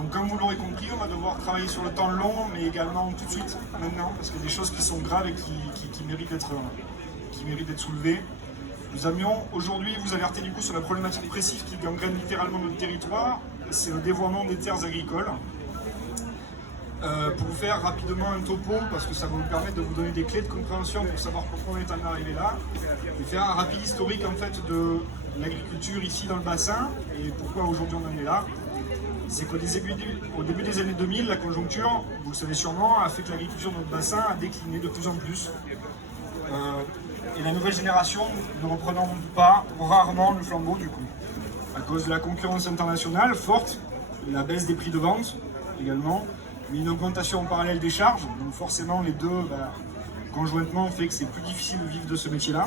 Donc comme vous l'aurez compris, on va devoir travailler sur le temps long, mais également tout de suite, maintenant, parce qu'il y a des choses qui sont graves et qui méritent d'être soulevées. Nous aimions aujourd'hui vous alerter du coup sur la problématique précise qui gangrène littéralement notre territoire, c'est le dévoiement des terres agricoles. Pour vous faire rapidement un topo, parce que ça va vous permettre de vous donner des clés de compréhension pour savoir pourquoi on est en arrivé là, et faire un rapide historique en fait de l'agriculture ici dans le bassin et pourquoi aujourd'hui on en est là. C'est qu'au début des années 2000, la conjoncture, vous le savez sûrement, a fait que l'agriculture dans notre bassin a décliné de plus en plus. Et la nouvelle génération ne reprenant pas, rarement le flambeau du coup. À cause de la concurrence internationale forte, la baisse des prix de vente également, mais une augmentation en parallèle des charges, donc forcément les deux conjointement fait que c'est plus difficile de vivre de ce métier-là.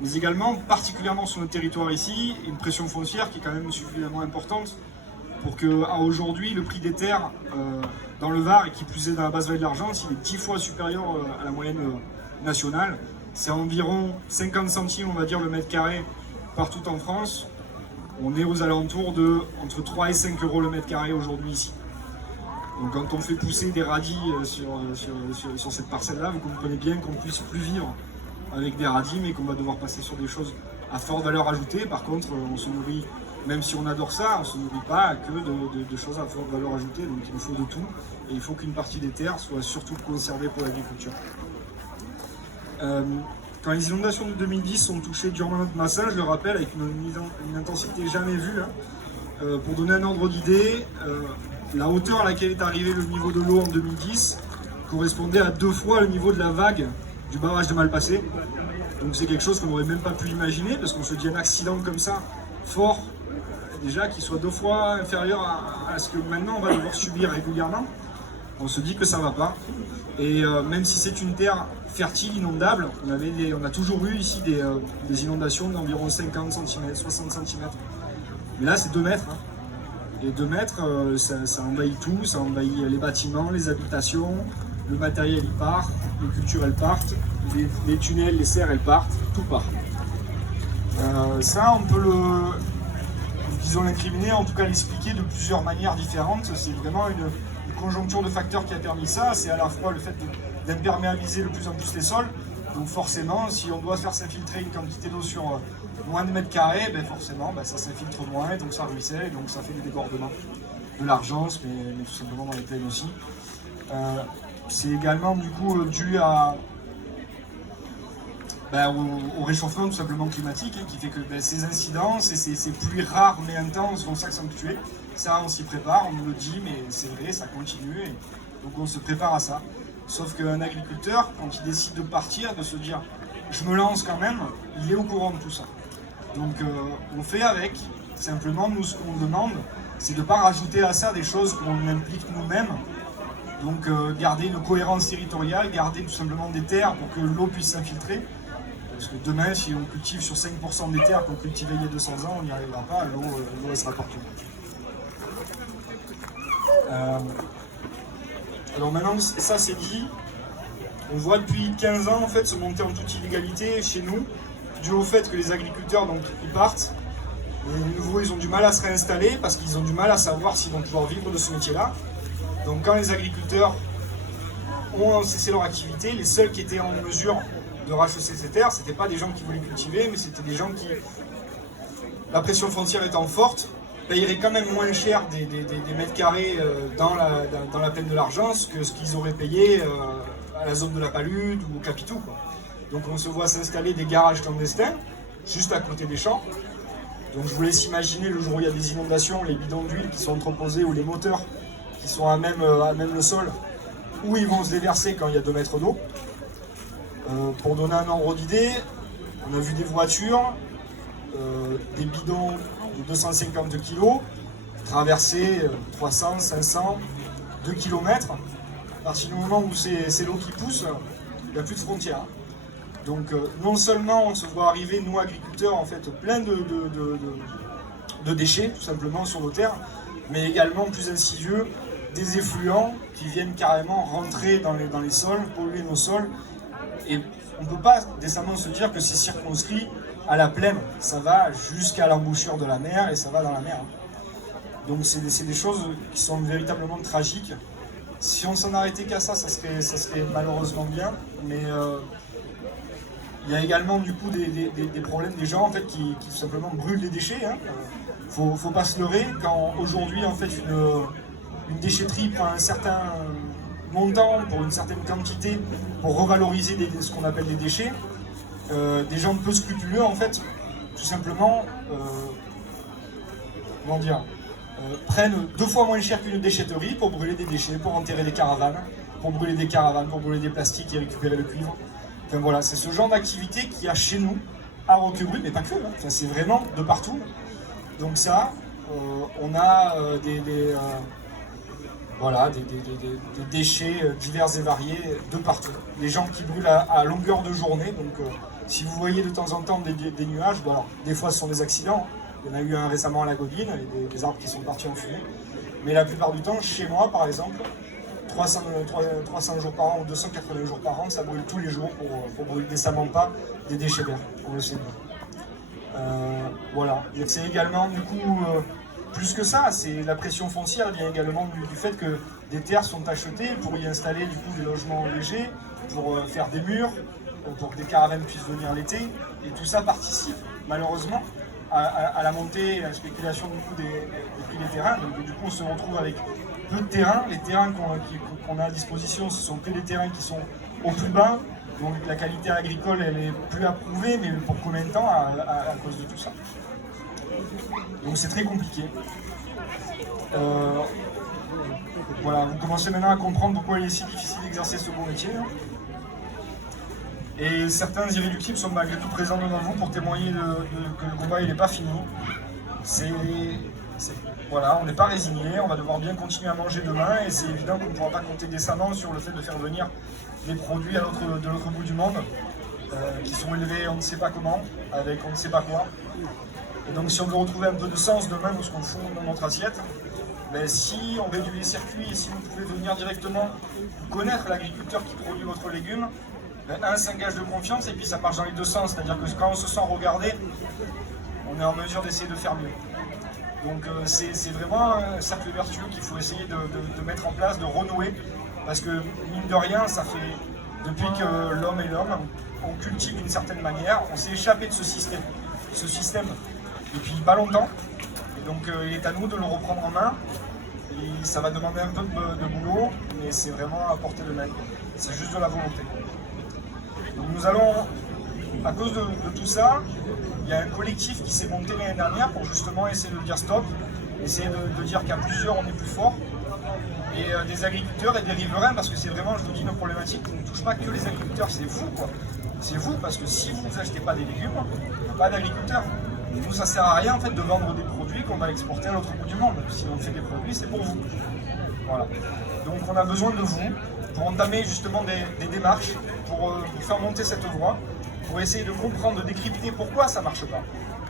Mais également, particulièrement sur notre territoire ici, une pression foncière qui est quand même suffisamment importante pour qu'à aujourd'hui, le prix des terres dans le Var, et qui plus est dans la basse vallée de l'Argence, il est 10 fois supérieur à la moyenne nationale. C'est environ 50 centimes, on va dire, le mètre carré partout en France. On est aux alentours de entre 3 et 5 euros le mètre carré aujourd'hui ici. Donc quand on fait pousser des radis sur cette parcelle-là, vous comprenez bien qu'on ne puisse plus vivre avec des radis, mais qu'on va devoir passer sur des choses à forte valeur ajoutée. Par contre, on se nourrit, même si on adore ça, on ne se nourrit pas que de choses à forte valeur ajoutée. Donc il nous faut de tout, et il faut qu'une partie des terres soit surtout conservée pour l'agriculture. Quand les inondations de 2010 ont touché durement notre bassin, je le rappelle, avec une intensité jamais vue, pour donner un ordre d'idée, la hauteur à laquelle est arrivé le niveau de l'eau en 2010 correspondait à 2 fois le niveau de la vague du barrage de Malpasset. Donc c'est quelque chose qu'on n'aurait même pas pu imaginer, parce qu'on se dit un accident comme ça, fort, déjà qui soit 2 fois inférieur à ce que maintenant on va devoir subir régulièrement. On se dit que ça va pas. Et même si c'est une terre fertile, inondable, on a toujours eu ici des inondations d'environ 50 cm, 60 cm. Mais là c'est 2 mètres. Et 2 mètres, ça envahit tout, ça envahit les bâtiments, les habitations, le matériel il part, les cultures elles partent, les tunnels, les serres elles partent, tout part. Ça on peut l'incriminer, en tout cas l'expliquer de plusieurs manières différentes. C'est vraiment une conjoncture de facteurs qui a permis ça. C'est à la fois le fait d'imperméabiliser de plus en plus les sols. Donc forcément, si on doit faire s'infiltrer une quantité d'eau sur moins de mètres carrés, forcément ça s'infiltre moins, donc ça ruisselle, et donc ça fait des débordements de l'Argence, mais tout simplement dans les plaines aussi. C'est également du coup dû au réchauffement tout simplement climatique, qui fait que ces incidents, ces pluies rares mais intenses vont s'accentuer. Ça, on s'y prépare, on nous le dit, mais c'est vrai, ça continue, et donc on se prépare à ça. Sauf qu'un agriculteur, quand il décide de partir, de se dire « je me lance quand même », il est au courant de tout ça. Donc on fait avec. Simplement, nous, ce qu'on demande, c'est de ne pas rajouter à ça des choses qu'on implique nous-mêmes. Donc garder une cohérence territoriale, garder tout simplement des terres pour que l'eau puisse s'infiltrer. Parce que demain, si on cultive sur 5% des terres qu'on cultivait il y a 200 ans, on n'y arrivera pas, l'eau elle sera partout. Alors maintenant, ça c'est dit, on voit depuis 15 ans en fait se monter en toute illégalité chez nous, dû au fait que les agriculteurs donc ils partent, les nouveaux ils ont du mal à se réinstaller parce qu'ils ont du mal à savoir s'ils vont pouvoir vivre de ce métier-là. Donc quand les agriculteurs ont cessé leur activité, les seuls qui étaient en mesure de racheter ces terres, c'était pas des gens qui voulaient cultiver, mais c'était des gens qui, la pression foncière étant forte, payeraient quand même moins cher des mètres carrés dans la plaine de l'Argence que ce qu'ils auraient payé à la zone de la Palude ou au Capitou, quoi. Donc on se voit s'installer des garages clandestins, juste à côté des champs. Donc je vous laisse imaginer le jour où il y a des inondations, les bidons d'huile qui sont entreposés ou les moteurs qui sont à même le sol, où ils vont se déverser quand il y a 2 mètres d'eau. Pour donner un ordre d'idée, on a vu des voitures, des bidons de 250 kg, traverser 300, 500, 2 km. À partir du moment où c'est l'eau qui pousse, il n'y a plus de frontières. Donc non seulement on se voit arriver, nous agriculteurs, en fait, plein de déchets, tout simplement, sur nos terres, mais également, plus insidieux, des effluents qui viennent carrément rentrer dans les sols, polluer nos sols. Et on ne peut pas décemment se dire que c'est circonscrit à la plaine. Ça va jusqu'à l'embouchure de la mer et ça va dans la mer. Donc c'est des choses qui sont véritablement tragiques. Si on s'en arrêtait qu'à ça, ça serait malheureusement bien, mais il y a également du coup des problèmes des gens en fait qui tout simplement brûlent les déchets. Hein. Faut pas se leurrer, quand aujourd'hui en fait une déchetterie prend un certain montant pour une certaine quantité pour revaloriser ce qu'on appelle des déchets, des gens peu scrupuleux en fait tout simplement comment dire, prennent 2 fois moins cher qu'une déchetterie pour brûler des déchets, pour enterrer des caravanes, pour brûler des plastiques et récupérer le cuivre. Enfin voilà, c'est ce genre d'activité qu'il y a chez nous, à Roquebrune, mais pas que, hein. Enfin, c'est vraiment de partout. Donc ça, on a voilà, des déchets divers et variés de partout. Les gens qui brûlent à longueur de journée, donc si vous voyez de temps en temps des nuages, bon alors, des fois ce sont des accidents. Il y en a eu un récemment à la Godine, avec des arbres qui sont partis en fumée. Mais la plupart du temps, chez moi par exemple, 300 jours par an ou 280 jours par an, ça brûle tous les jours pour brûler décemment pas des déchets verts, on le sait bien. Voilà, c'est également du coup, plus que ça, c'est la pression foncière vient également du fait que des terres sont achetées pour y installer du coup des logements légers, pour faire des murs, pour que des caravanes puissent venir l'été, et tout ça participe malheureusement à la montée et à la spéculation du coup des prix des terrains. Donc du coup on se retrouve avec peu de terrains. Les terrains qu'on a à disposition, ce sont que des terrains qui sont au plus bas, donc la qualité agricole elle est plus approuvée, mais pour combien de temps à cause de tout ça. Donc c'est très compliqué. Voilà, vous commencez maintenant à comprendre pourquoi il est si difficile d'exercer ce beau métier. Et certains irréductibles sont malgré tout présents devant vous pour témoigner que le combat n'est pas fini. Voilà, on n'est pas résigné, on va devoir bien continuer à manger demain et c'est évident qu'on ne pourra pas compter décemment sur le fait de faire venir des produits de l'autre bout du monde qui sont élevés on ne sait pas comment, avec on ne sait pas quoi. Et donc si on veut retrouver un peu de sens demain dans ce qu'on fout dans notre assiette, ben, si on réduit les circuits et si vous pouvez venir directement connaître l'agriculteur qui produit votre légume, c'est un gage de confiance et puis ça marche dans les deux sens, c'est-à-dire que quand on se sent regardé, on est en mesure d'essayer de faire mieux. Donc c'est vraiment un cercle vertueux qu'il faut essayer de mettre en place, de renouer, parce que mine de rien, ça fait depuis que l'homme est l'homme, on cultive d'une certaine manière, on s'est échappé de ce système depuis pas longtemps, et donc il est à nous de le reprendre en main, et ça va demander un peu de boulot, mais c'est vraiment à portée de main, c'est juste de la volonté. Donc nous allons, à cause de tout ça, il y a un collectif qui s'est monté l'année dernière pour justement essayer de dire stop, essayer de dire qu'à plusieurs on est plus fort, et des agriculteurs et des riverains, parce que c'est vraiment, je vous dis, une problématique qui ne touche pas que les agriculteurs, c'est vous quoi. C'est vous, parce que si vous n'achetez pas des légumes, il n'y a pas d'agriculteurs. Nous, ça ne sert à rien en fait de vendre des produits qu'on va exporter à l'autre bout du monde. Si on fait des produits, c'est pour vous. Voilà. Donc on a besoin de vous pour entamer justement des démarches, pour faire monter cette voie, pour essayer de comprendre, de décrypter pourquoi ça ne marche pas.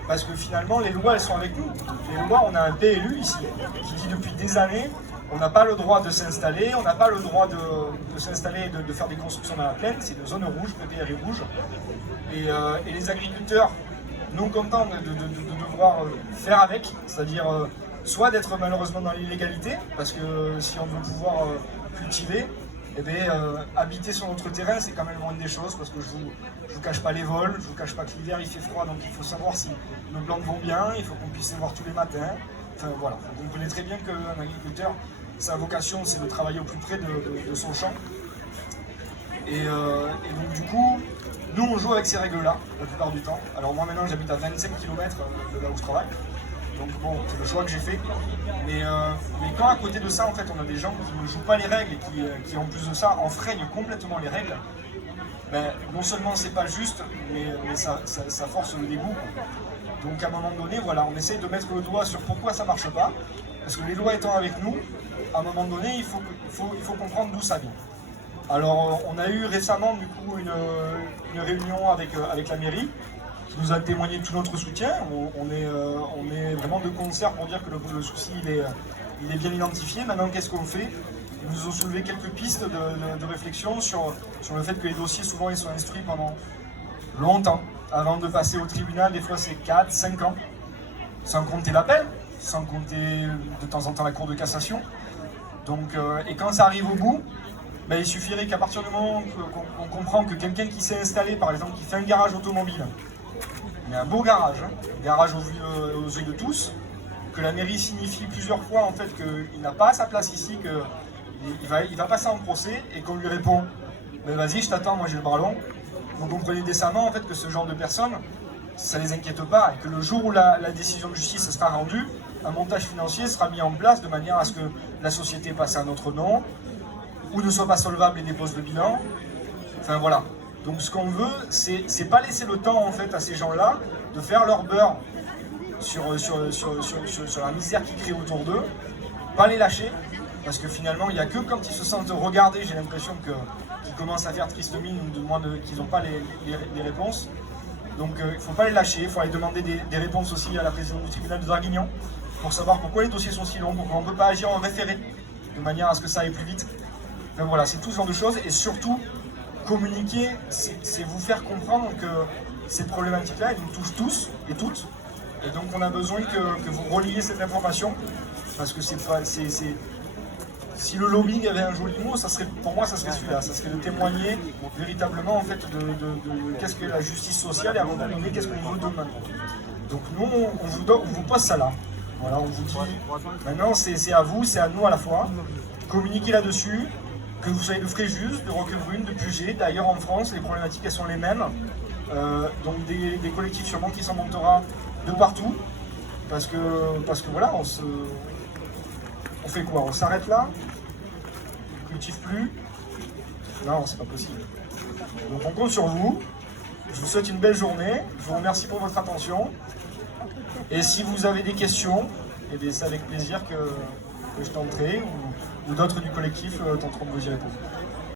Parce que finalement, les lois, elles sont avec nous. Les lois, on a un PLU ici, qui dit depuis des années, on n'a pas le droit de s'installer, on n'a pas le droit de s'installer et de faire des constructions dans la plaine, c'est une zone rouge, PPR est rouge. Et les agriculteurs, non contents de devoir faire avec, c'est-à-dire soit d'être malheureusement dans l'illégalité, parce que si on veut pouvoir cultiver, eh bien, habiter sur notre terrain, c'est quand même une des choses, parce que je vous cache pas les vols, je vous cache pas que l'hiver il fait froid, donc il faut savoir si nos plantes vont bien, il faut qu'on puisse les voir tous les matins. Enfin voilà, vous comprenez très bien qu'un agriculteur, sa vocation c'est de travailler au plus près de son champ. Et donc du coup, nous on joue avec ces règles-là, la plupart du temps. Alors moi maintenant j'habite à 25 km de là où je travaille. Donc bon, c'est le choix que j'ai fait. Mais quand à côté de ça, en fait, on a des gens qui ne jouent pas les règles et qui en plus de ça, enfreignent complètement les règles, ben, non seulement c'est pas juste, mais ça force le dégoût. Donc à un moment donné, voilà, on essaye de mettre le doigt sur pourquoi ça marche pas. Parce que les lois étant avec nous, à un moment donné, il faut comprendre d'où ça vient. Alors on a eu récemment du coup une réunion avec la mairie, qui nous a témoigné tout notre soutien. On est vraiment de concert pour dire que le souci il est bien identifié. Maintenant, qu'est-ce qu'on fait? Ils nous ont soulevé quelques pistes de réflexion sur le fait que les dossiers, souvent, ils sont instruits pendant longtemps. Avant de passer au tribunal, des fois c'est 4, 5 ans, sans compter l'appel. sans compter de temps en temps la Cour de cassation. Donc, et quand ça arrive au bout, ben, il suffirait qu'à partir du moment qu'on comprend que quelqu'un qui s'est installé, par exemple, qui fait un garage automobile, mais un beau garage, hein, un garage aux yeux de tous, que la mairie signifie plusieurs fois en fait qu'il n'a pas sa place ici, qu'il va passer en procès, et qu'on lui répond ben vas-y, je t'attends, moi j'ai le bras long. Vous comprenez décemment en fait que ce genre de personnes, ça ne les inquiète pas, et que le jour où la décision de justice sera rendue, un montage financier sera mis en place de manière à ce que la société passe à un autre nom, ou ne soit pas solvable et dépose le bilan. Enfin voilà. Donc ce qu'on veut, c'est pas laisser le temps en fait à ces gens-là de faire leur beurre sur la misère qu'ils créent autour d'eux, pas les lâcher, parce que finalement il n'y a que quand ils se sentent regardés, j'ai l'impression qu'ils commencent à faire triste mine, qu'ils n'ont pas les réponses. Donc il ne faut pas les lâcher, il faut aller demander des réponses aussi à la présidente du tribunal de Draguignan, pour savoir pourquoi les dossiers sont si longs, pourquoi on ne peut pas agir en référé, de manière à ce que ça aille plus vite. Donc voilà, c'est tout ce genre de choses, et surtout, communiquer, c'est vous faire comprendre que ces problématiques-là, elles nous touchent tous et toutes, et donc on a besoin que vous reliez cette information, parce que si le lobbying avait un joli mot, pour moi ça serait celui-là, ça serait de témoigner véritablement en fait de qu'est-ce que la justice sociale, et à un moment donné, qu'est-ce qu'on veut demain. Donc nous, on vous pose ça là. Voilà, on vous dit, maintenant c'est à vous, c'est à nous à la fois, communiquez là-dessus, que vous soyez de Fréjus, de Roquebrune, de Puget. D'ailleurs en France, les problématiques elles sont les mêmes, donc des collectifs sûrement qui s'en montera de partout, parce que voilà, on fait quoi? On s'arrête là? On cultive plus? Non, c'est pas possible. Donc on compte sur vous, je vous souhaite une belle journée, je vous remercie pour votre attention. Et si vous avez des questions, eh bien, c'est avec plaisir que je tenterai, ou d'autres du collectif tenteront de vous y répondre.